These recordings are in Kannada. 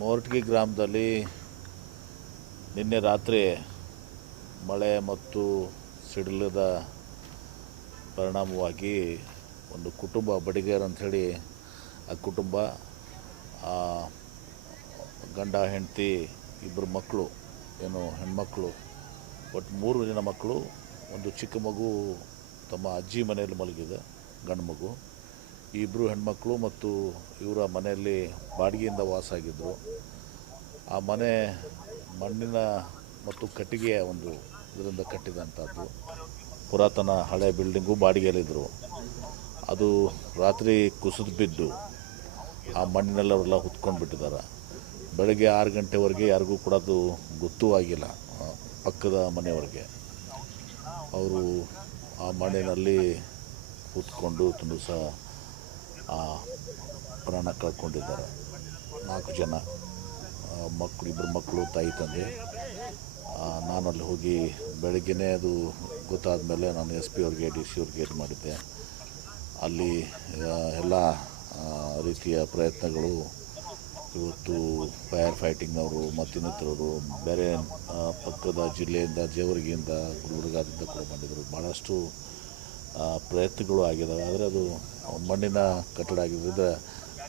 ಮೋರ್ಟ್ಗಿ ಗ್ರಾಮದಲ್ಲಿ ನಿನ್ನೆ ರಾತ್ರಿ ಮಳೆ ಮತ್ತು ಸಿಡಿಲದ ಪರಿಣಾಮವಾಗಿ ಒಂದು ಕುಟುಂಬ ಬಡಿಗೇರ್ ಅಂಥೇಳಿ ಆ ಕುಟುಂಬ ಗಂಡ ಹೆಂಡತಿ ಇಬ್ಬರು ಮಕ್ಕಳು ಹೆಣ್ಮಕ್ಳು ಒಟ್ಟು 3 ಜನ ಮಕ್ಕಳು, ಒಂದು ಚಿಕ್ಕ ಮಗು ತಮ್ಮ ಅಜ್ಜಿ ಮನೆಯಲ್ಲಿ ಮಲಗಿದೆ, ಗಂಡು ಮಗು. ಈ ಇಬ್ಬರು ಹೆಣ್ಮಕ್ಳು ಮತ್ತು ಇವರ ಮನೆಯಲ್ಲಿ ಬಾಡಿಗೆಯಿಂದ ವಾಸ ಆಗಿದ್ದರು. ಆ ಮನೆ ಮಣ್ಣಿನ ಮತ್ತು ಕಟ್ಟಿಗೆಯ ಒಂದು ಇದರಿಂದ ಕಟ್ಟಿದಂಥದ್ದು ಪುರಾತನ ಹಳೆ ಬಿಲ್ಡಿಂಗು. ಬಾಡಿಗೆಯಲ್ಲಿದ್ದರು. ಅದು ರಾತ್ರಿ ಕುಸಿದು ಬಿದ್ದು ಆ ಮಣ್ಣಿನಲ್ಲೆಲ್ಲ ಹೊತ್ಕೊಂಡು ಬಿಟ್ಟಿದ್ದಾರೆ. ಬೆಳಗ್ಗೆ 6 ಗಂಟೆವರೆಗೆ ಯಾರಿಗೂ ಕೂಡ ಅದು ಗೊತ್ತೂ ಆಗಿಲ್ಲ. ಪಕ್ಕದ ಮನೆಯವರಿಗೆ ಅವರು ಆ ಮಣ್ಣಿನಲ್ಲಿ ಕೂತ್ಕೊಂಡು ತುಂಬ ಸಹ ಪ್ರಾಣ ಕಳ್ಕೊಂಡಿದ್ದಾರೆ. 4 ಜನ ಮಕ್ಕಳು, ಇಬ್ಬರು ಮಕ್ಕಳು, ತಾಯಿ ತಂದೆ. ನಾನಲ್ಲಿ ಹೋಗಿ ಬೆಳಗ್ಗೆನೇ ಅದು ಗೊತ್ತಾದ ಮೇಲೆ ನಾನು SP ಅವ್ರಿಗೆ DC ಅವ್ರಿಗೆ ಇದು ಮಾಡಿದ್ದೆ. ಅಲ್ಲಿ ಎಲ್ಲ ರೀತಿಯ ಪ್ರಯತ್ನಗಳು ಇವತ್ತು ಫೈರ್ ಫೈಟಿಂಗ್ನವರು ಮತ್ತು ಇನ್ನಿತರವರು ಬೇರೆ ಪಕ್ಕದ ಜಿಲ್ಲೆಯಿಂದ, ಜೇವರ್ಗಿಯಿಂದ, ಗುಲ್ಬರ್ಗಾದಿಂದ ಕೂಡ ಬಂದಿದ್ದರು. ಭಾಳಷ್ಟು ಪ್ರಯತ್ನಗಳು ಆಗಿದ್ದಾವೆ. ಆದರೆ ಅದು ಮಣ್ಣಿನ ಕಟ್ಟಡ ಆಗಿದ್ದರಿಂದ,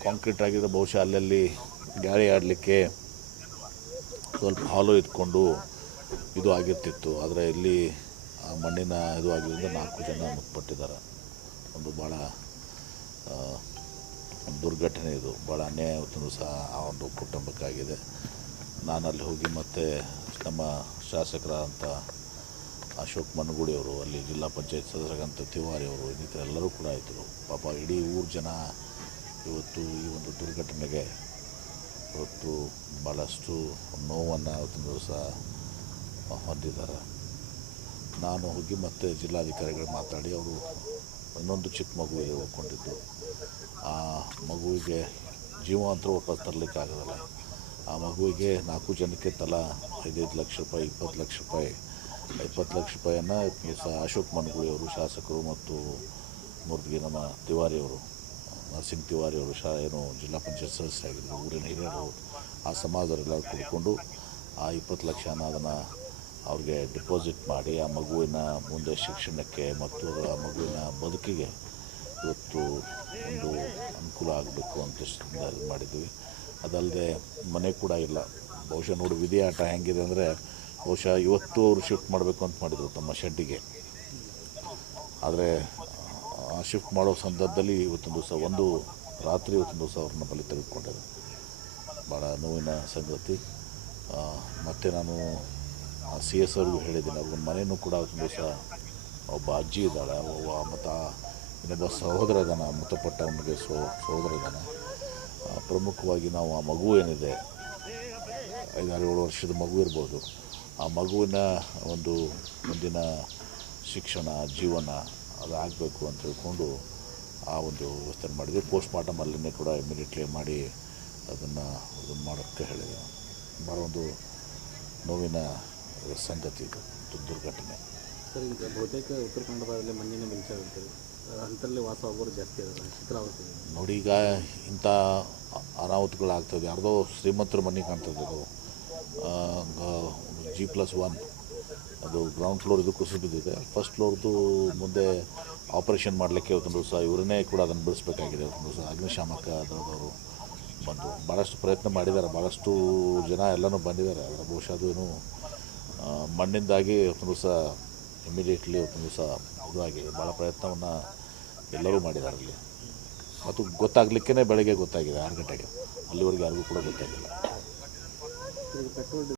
ಕಾಂಕ್ರೀಟ್ ಆಗಿದ್ದರೆ ಬಹುಶಃ ಅಲ್ಲಲ್ಲಿ ಗಾಳಿ ಆಡಲಿಕ್ಕೆ ಸ್ವಲ್ಪ ಹಾಲು ಇದ್ಕೊಂಡು ಇದು ಆಗಿರ್ತಿತ್ತು. ಆದರೆ ಇಲ್ಲಿ ಮಣ್ಣಿನ ಇದು ಆಗಿದ್ದರಿಂದ 4 ಜನ ಮೃತಪಟ್ಟಿದ್ದಾರೆ. ಒಂದು ಭಾಳ ದುರ್ಘಟನೆ ಇದು. ಭಾಳ ಅನ್ಯಾಯ ಸಹ ಆ ಒಂದು ಕುಟುಂಬಕ್ಕಾಗಿದೆ. ನಾನಲ್ಲಿ ಹೋಗಿ ಮತ್ತೆ ನಮ್ಮ ಶಾಸಕರಾದಂಥ ಅಶೋಕ್ ಮನಗೂಳಿಯವರು, ಅಲ್ಲಿ ಜಿಲ್ಲಾ ಪಂಚಾಯತ್ ಸದಸ್ಯರಾದಂಥ ತಿವಾರಿ ಅವರು, ಇನ್ನಿತರ ಎಲ್ಲರೂ ಕೂಡ ಇದ್ದರು. ಪಾಪ ಇಡೀ ಊರು ಜನ ಇವತ್ತು ಈ ಒಂದು ದುರ್ಘಟನೆಗೆ ಇವತ್ತು ಭಾಳಷ್ಟು ನೋವನ್ನು ಅವತ್ತಿನ ದಿವಸ ಹೊಂದಿದ್ದಾರೆ. ನಾನು ಹೋಗಿ ಮತ್ತೆ ಜಿಲ್ಲಾಧಿಕಾರಿಗಳು ಮಾತಾಡಿ ಅವರು ಇನ್ನೊಂದು ಚಿಕ್ಕ ಮಗುವಿಗೆ ಹೋಗ್ಕೊಂಡಿದ್ದು. ಆ ಮಗುವಿಗೆ ಜೀವಾಂತರ ವಾಪಸ್ ತರಲಿಕ್ಕೆ ಆಗೋದಿಲ್ಲ. ಆ ಮಗುವಿಗೆ 4 ಜನಕ್ಕೆ ತಲಾ 5 ಲಕ್ಷ ರೂಪಾಯಿ, 20 ಲಕ್ಷ ರೂಪಾಯಿ, 20 ಲಕ್ಷ ರೂಪಾಯಿಯನ್ನು ಅಶೋಕ್ ಮನಗೂಳಿಯವರು, ಶಾಸಕರು, ಮತ್ತು ಮೂರ್ತಿಗೆ ನಮ್ಮ ತಿವಾರಿಯವರು, ನರಸಿಂಗ್ ತಿವಾರಿಯವರು, ಜಿಲ್ಲಾ ಪಂಚಾಯತ್ ಸದಸ್ಯರಾಗಿದ್ದರು, ಊರಿನ ಹಿರಿಯರು, ಆ ಸಮಾಜದವರೆಲ್ಲರೂ ಕೂಡಿಕೊಂಡು ಆ 20 ಲಕ್ಷನ ಅದನ್ನು ಅವ್ರಿಗೆ ಡಿಪಾಸಿಟ್ ಮಾಡಿ ಆ ಮಗುವಿನ ಮುಂದೆ ಶಿಕ್ಷಣಕ್ಕೆ ಮತ್ತು ಆ ಮಗುವಿನ ಬದುಕಿಗೆ ಇವತ್ತು ಒಂದು ಅನುಕೂಲ ಆಗಬೇಕು ಅಂತ ಇದು ಮಾಡಿದ್ವಿ. ಅದಲ್ಲದೆ ಮನೆ ಕೂಡ ಇಲ್ಲ. ಬಹುಶಃ ನೋಡಿ ವಿಧಿ ಆಟ ಹೆಂಗಿದೆ ಅಂದರೆ, ಬಹುಶಃ ಇವತ್ತು ಅವರು ಶಿಫ್ಟ್ ಮಾಡಬೇಕು ಅಂತ ಮಾಡಿದರು ತಮ್ಮ ಶೆಡ್ಡಿಗೆ. ಆದರೆ ಶಿಫ್ಟ್ ಮಾಡೋ ಸಂದರ್ಭದಲ್ಲಿ ಇವತ್ತೊಂದು ದಿವಸ ರಾತ್ರಿ ದಿವಸ ಅವ್ರನ್ನ ಬಲಿ ತೆಗೆದುಕೊಂಡಿದೆ. ಭಾಳ ನೋವಿನ ಸಂಗತಿ. ಮತ್ತು ನಾನು CS ಅವ್ರಿಗೂ ಹೇಳಿದ್ದೀನಿ, ಅವ್ರ ಮನೆಯೂ ಕೂಡ ಒಂದು ದಿವಸ ಒಬ್ಬ ಅಜ್ಜಿ ಇದ್ದಾಳೆ, ಮತ್ತು ಇನ್ನೊಬ್ಬ ಸಹೋದರ ಇದ್ದಾನೆ, ಮೃತಪಟ್ಟ ಅವನಿಗೆ ಸಹೋದರ ಇದ್ದಾನೆ. ಪ್ರಮುಖವಾಗಿ ನಾವು ಆ ಮಗು ಏನಿದೆ, 5-7 ವರ್ಷದ ಮಗು ಇರ್ಬೋದು, ಆ ಮಗುವಿನ ಒಂದು ಮುಂದಿನ ಶಿಕ್ಷಣ, ಜೀವನ ಅದು ಆಗಬೇಕು ಅಂತ ಹೇಳ್ಕೊಂಡು ಆ ಒಂದು ವ್ಯವಸ್ಥೆ ಮಾಡಿದ್ವಿ. ಪೋಸ್ಟ್ಮಾರ್ಟಮ್ ಅಲ್ಲಿನೇ ಕೂಡ ಇಮಿಡಿಯೇಟ್ಲಿ ಮಾಡಿ ಅದನ್ನು ಮಾಡೋಕ್ಕೆ ಹೇಳಿದೆ. ಭಾಳ ಒಂದು ನೋವಿನ ಸಂಗತಿ ಇದು, ದುರ್ಘಟನೆ. ಸರ್, ಈಗ ಬಹುತೇಕ ಉತ್ತರ ಕನ್ನಡ ಭಾಗದಲ್ಲಿ ಮಣ್ಣಿನ ಮಿಂಚಾಗುತ್ತೆ, ಅಂಥಲ್ಲಿ ವಾಸವಾಗೋರು ಜಾಸ್ತಿ ಇರೋದು ಶಿಥಿಲಾವಸ್ಥೆ. ನೋಡಿ, ಈಗ ಇಂಥ ಅನಾಹುತಗಳಾಗ್ತದೆ. ಯಾರ್ದೋ ಶ್ರೀಮಂತರ ಮನೆ ಕಾಣ್ತದೆ. ಅದು G+1 ಅದು ಗ್ರೌಂಡ್ ಫ್ಲೋರ್ ಇದು ಕುಸಿದು ಬಿದ್ದಿದೆ. ಫಸ್ಟ್ ಫ್ಲೋರ್ದು ಮುಂದೆ ಆಪರೇಷನ್ ಮಾಡಲಿಕ್ಕೆ ಇವತ್ತೊಂದು ದಿವಸ ಇವರನ್ನೇ ಕೂಡ ಅದನ್ನು ಬಿಡಿಸ್ಬೇಕಾಗಿದೆ. ಇವತ್ತೊಂದು ದಿವಸ ಅಗ್ನಿಶಾಮಕ ದಳದವರು ಬಂದು ಭಾಳಷ್ಟು ಪ್ರಯತ್ನ ಮಾಡಿದ್ದಾರೆ. ಭಾಳಷ್ಟು ಜನ ಎಲ್ಲನೂ ಬಂದಿದ್ದಾರೆ. ಅದರ ಬಹುಶಃ ಅದು ಏನು ಮಣ್ಣಿಂದಾಗಿ ಇವತ್ತೊಂದು ದಿವಸ ಇಮಿಡಿಯೇಟ್ಲಿ ಇವತ್ತೊಂದು ದಿವಸ ಇದಾಗಿ ಭಾಳ ಪ್ರಯತ್ನವನ್ನು ಎಲ್ಲರೂ ಮಾಡಿದ್ದಾರೆ ಅಲ್ಲಿ. ಮತ್ತು ಗೊತ್ತಾಗಲಿಕ್ಕೇ ಬೆಳಗ್ಗೆ ಗೊತ್ತಾಗಿದೆ 6 ಗಂಟೆಗೆ. ಅಲ್ಲಿವರೆಗೆ ಯಾರಿಗೂ ಕೂಡ ಗೊತ್ತಾಗಿಲ್ಲ.